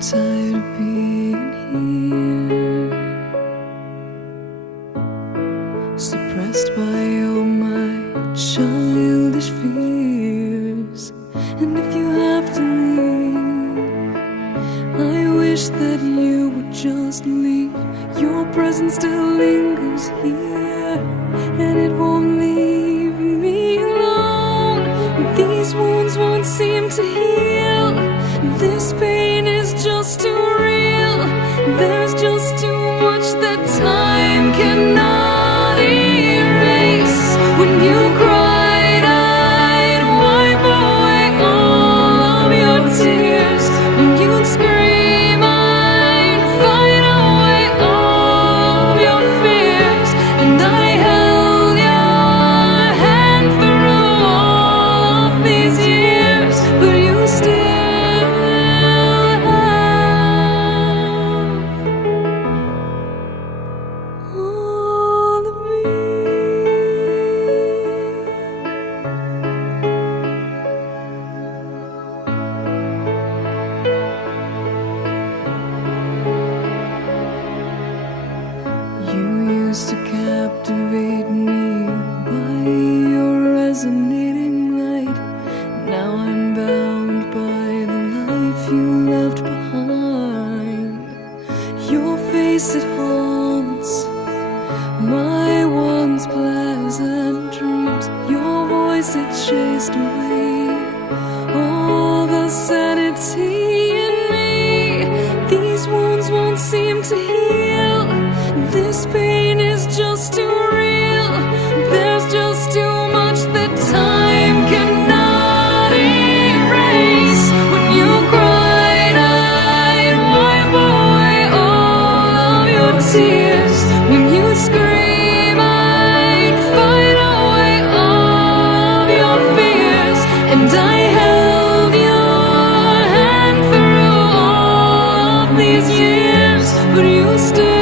tired of being here, suppressed by all my childish fears. And if you have to leave, I wish that you would just leave. Your presence still lingers here, and it won't leave me alone. These wounds won't seem to heal. This pain is just too real. There's just too much that time cannot erase. When you cried, I'd wipe away all of your tears. When you'd scream, I'd fight away all of your fears. And I held your hand through all of these years, but you still all of me. You used to captivate me by your resonating light. Now I'm bound by the life you left behind. Your face, it haunts my once pleasant dreams. Your voice, it chased away all the sanity in me. These wounds won't seem to heal. This pain is just too real. There's just too much that time cannot erase. When you cried, I'd wipe away all of your tears. When you scream, I'd fight away all of your fears. And I held your hand through all of these years, but you still